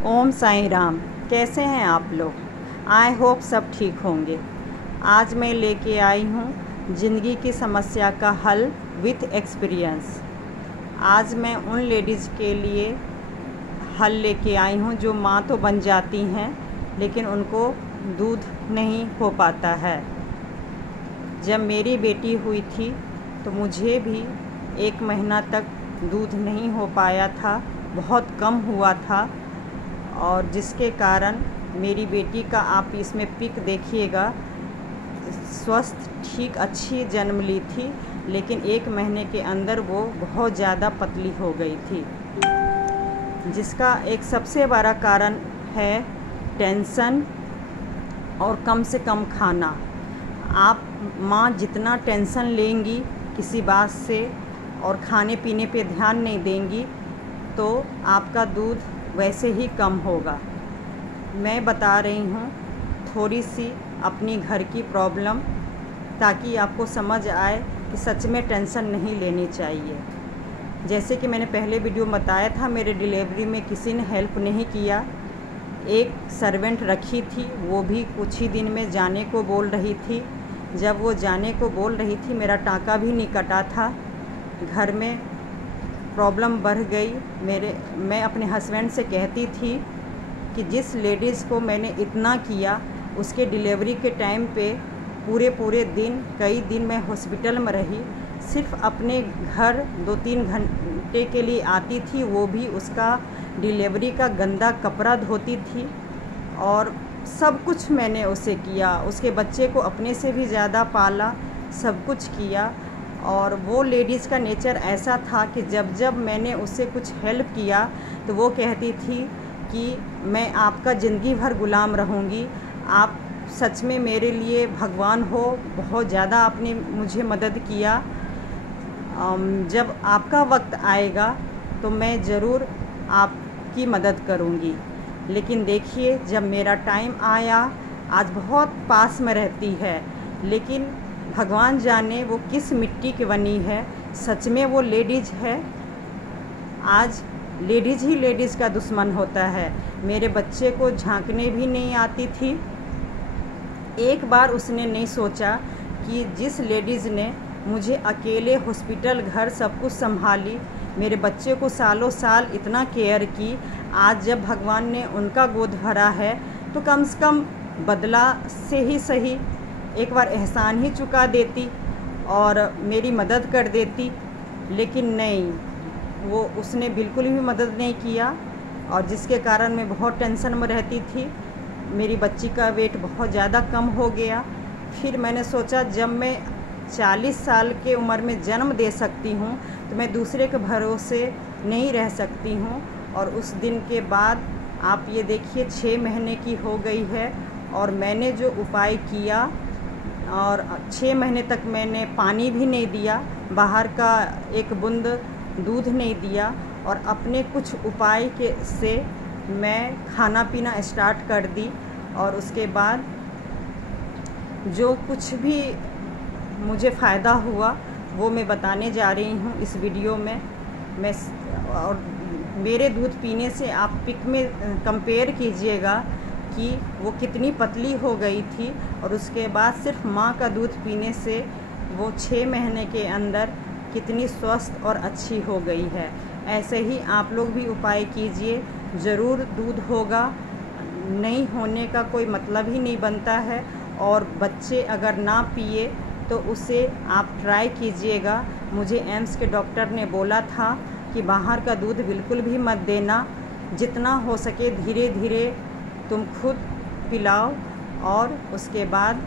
ओम साईं राम। कैसे हैं आप लोग? आई होप सब ठीक होंगे। आज मैं लेके आई हूँ ज़िंदगी की समस्या का हल विथ एक्सपीरियंस। आज मैं उन लेडीज़ के लिए हल लेके आई हूँ जो माँ तो बन जाती हैं लेकिन उनको दूध नहीं हो पाता है। जब मेरी बेटी हुई थी तो मुझे भी 1 महीना तक दूध नहीं हो पाया था, बहुत कम हुआ था, और जिसके कारण मेरी बेटी का आप इसमें पिक देखिएगा, स्वस्थ ठीक अच्छी जन्म ली थी, लेकिन 1 महीने के अंदर वो बहुत ज़्यादा पतली हो गई थी। जिसका एक सबसे बड़ा कारण है टेंशन और कम से कम खाना। आप माँ जितना टेंशन लेंगी किसी बात से और खाने पीने पे ध्यान नहीं देंगी तो आपका दूध वैसे ही कम होगा। मैं बता रही हूँ थोड़ी सी अपनी घर की प्रॉब्लम, ताकि आपको समझ आए कि सच में टेंशन नहीं लेनी चाहिए। जैसे कि मैंने पहले वीडियो में बताया था, मेरे डिलीवरी में किसी ने हेल्प नहीं किया। एक सर्वेंट रखी थी, वो भी कुछ ही दिन में जाने को बोल रही थी। जब वो जाने को बोल रही थी, मेरा टाँका भी नहीं कटा था। घर में प्रॉब्लम बढ़ गई। मैं अपने हस्बैंड से कहती थी कि जिस लेडीज़ को मैंने इतना किया, उसके डिलीवरी के टाइम पे पूरे दिन कई दिन मैं हॉस्पिटल में रही। सिर्फ अपने घर 2-3 घंटे के लिए आती थी, वो भी उसका डिलीवरी का गंदा कपड़ा धोती थी, और सब कुछ मैंने उसे किया। उसके बच्चे को अपने से भी ज़्यादा पाला, सब कुछ किया। और वो लेडीज़ का नेचर ऐसा था कि जब मैंने उससे कुछ हेल्प किया तो वो कहती थी कि मैं आपका ज़िंदगी भर गुलाम रहूँगी, आप सच में मेरे लिए भगवान हो, बहुत ज़्यादा आपने मुझे मदद किया। जब आपका वक्त आएगा तो मैं ज़रूर आपकी मदद करूँगी। लेकिन देखिए, जब मेरा टाइम आया, आज बहुत पास में रहती है, लेकिन भगवान जाने वो किस मिट्टी की बनी है। सच में वो लेडीज़ है। आज लेडीज़ ही लेडीज़ का दुश्मन होता है। मेरे बच्चे को झांकने भी नहीं आती थी। एक बार उसने नहीं सोचा कि जिस लेडीज़ ने मुझे अकेले हॉस्पिटल घर सब कुछ संभाली, मेरे बच्चे को सालों साल इतना केयर की, आज जब भगवान ने उनका गोद भरा है तो कम से कम बदला से ही सही एक बार एहसान ही चुका देती और मेरी मदद कर देती। लेकिन नहीं, वो उसने बिल्कुल भी मदद नहीं किया, और जिसके कारण मैं बहुत टेंशन में रहती थी। मेरी बच्ची का वेट बहुत ज़्यादा कम हो गया। फिर मैंने सोचा, जब मैं 40 साल के उम्र में जन्म दे सकती हूँ तो मैं दूसरे के भरोसे नहीं रह सकती हूँ। और उस दिन के बाद आप ये देखिए 6 महीने की हो गई है, और मैंने जो उपाय किया, और 6 महीने तक मैंने पानी भी नहीं दिया, बाहर का एक बूंद दूध नहीं दिया, और अपने कुछ उपाय के से मैं खाना पीना स्टार्ट कर दी। और उसके बाद जो कुछ भी मुझे फ़ायदा हुआ वो मैं बताने जा रही हूँ इस वीडियो में। और मेरे दूध पीने से आप पिक में कंपेयर कीजिएगा कि वो कितनी पतली हो गई थी, और उसके बाद सिर्फ माँ का दूध पीने से वो 6 महीने के अंदर कितनी स्वस्थ और अच्छी हो गई है। ऐसे ही आप लोग भी उपाय कीजिए, ज़रूर दूध होगा। नहीं होने का कोई मतलब ही नहीं बनता है। और बच्चे अगर ना पिए तो उसे आप ट्राई कीजिएगा। मुझे एम्स के डॉक्टर ने बोला था कि बाहर का दूध बिल्कुल भी मत देना, जितना हो सके धीरे धीरे तुम खुद पिलाओ, और उसके बाद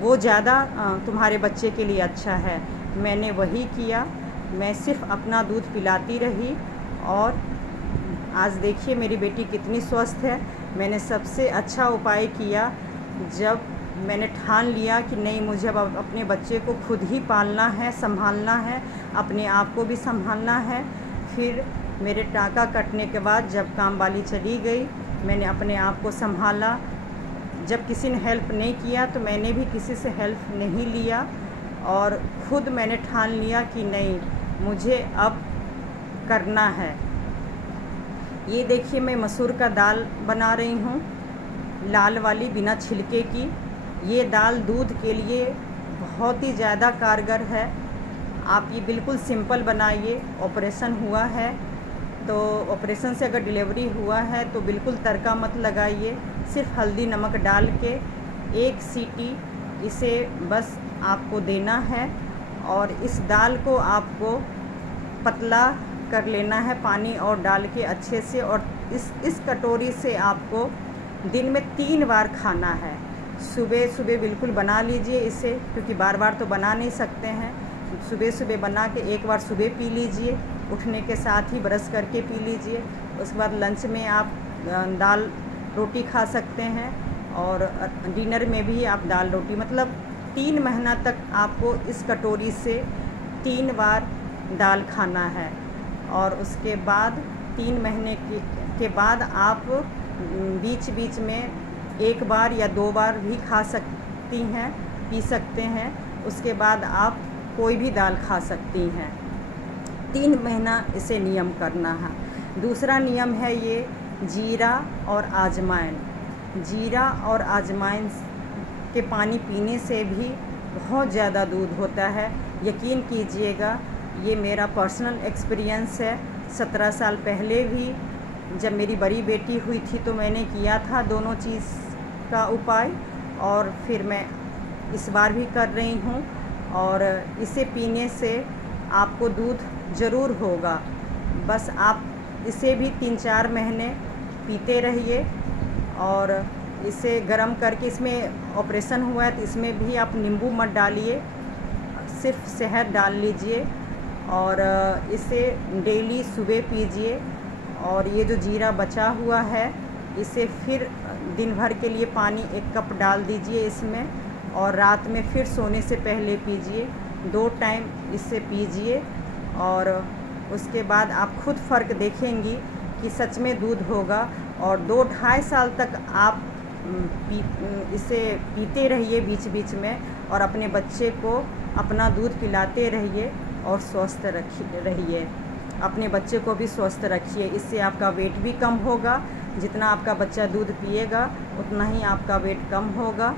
वो ज़्यादा तुम्हारे बच्चे के लिए अच्छा है। मैंने वही किया, मैं सिर्फ अपना दूध पिलाती रही, और आज देखिए मेरी बेटी कितनी स्वस्थ है। मैंने सबसे अच्छा उपाय किया जब मैंने ठान लिया कि नहीं, मुझे अब अपने बच्चे को खुद ही पालना है, संभालना है, अपने आप को भी संभालना है। फिर मेरे टाँका कटने के बाद जब काम वाली चली गई, मैंने अपने आप को संभाला। जब किसी ने हेल्प नहीं किया तो मैंने भी किसी से हेल्प नहीं लिया, और खुद मैंने ठान लिया कि नहीं, मुझे अब करना है। ये देखिए मैं मसूर का दाल बना रही हूँ, लाल वाली बिना छिलके की। ये दाल दूध के लिए बहुत ही ज़्यादा कारगर है। आप ये बिल्कुल सिंपल बनाइए। ऑपरेशन हुआ है तो ऑपरेशन से अगर डिलीवरी हुआ है तो बिल्कुल तड़का मत लगाइए, सिर्फ हल्दी नमक डाल के 1 सीटी इसे बस आपको देना है। और इस दाल को आपको पतला कर लेना है पानी और डाल के अच्छे से। और इस कटोरी से आपको दिन में 3 बार खाना है। सुबह सुबह बिल्कुल बना लीजिए इसे, क्योंकि बार बार तो बना नहीं सकते हैं। सुबह सुबह बना के एक बार सुबह पी लीजिए, उठने के साथ ही ब्रश करके पी लीजिए। उसके बाद लंच में आप दाल रोटी खा सकते हैं और डिनर में भी आप दाल रोटी, मतलब 3 महीना तक आपको इस कटोरी से 3 बार दाल खाना है। और उसके बाद 3 महीने के बाद आप बीच बीच में 1 बार या 2 बार भी खा सकती हैं, पी सकते हैं। उसके बाद आप कोई भी दाल खा सकती हैं। 3 महीना इसे नियम करना है। दूसरा नियम है ये जीरा और आजवाइन। जीरा और आजवाइन के पानी पीने से भी बहुत ज़्यादा दूध होता है। यकीन कीजिएगा, ये मेरा पर्सनल एक्सपीरियंस है। 17 साल पहले भी जब मेरी बड़ी बेटी हुई थी तो मैंने किया था दोनों चीज़ का उपाय, और फिर मैं इस बार भी कर रही हूँ। और इसे पीने से आपको दूध ज़रूर होगा। बस आप इसे भी 3-4 महीने पीते रहिए। और इसे गर्म करके, इसमें ऑपरेशन हुआ है तो इसमें भी आप नींबू मत डालिए, सिर्फ शहद डाल लीजिए। और इसे डेली सुबह पीजिए। और ये जो जीरा बचा हुआ है इसे फिर दिन भर के लिए पानी 1 कप डाल दीजिए इसमें, और रात में फिर सोने से पहले पीजिए। 2 टाइम इससे पीजिए और उसके बाद आप खुद फ़र्क देखेंगी कि सच में दूध होगा। और 2-2.5 साल तक आप इसे पीते रहिए बीच बीच में, और अपने बच्चे को अपना दूध पिलाते रहिए और स्वस्थ रहिए। अपने बच्चे को भी स्वस्थ रखिए। इससे आपका वेट भी कम होगा। जितना आपका बच्चा दूध पिएगा उतना ही आपका वेट कम होगा।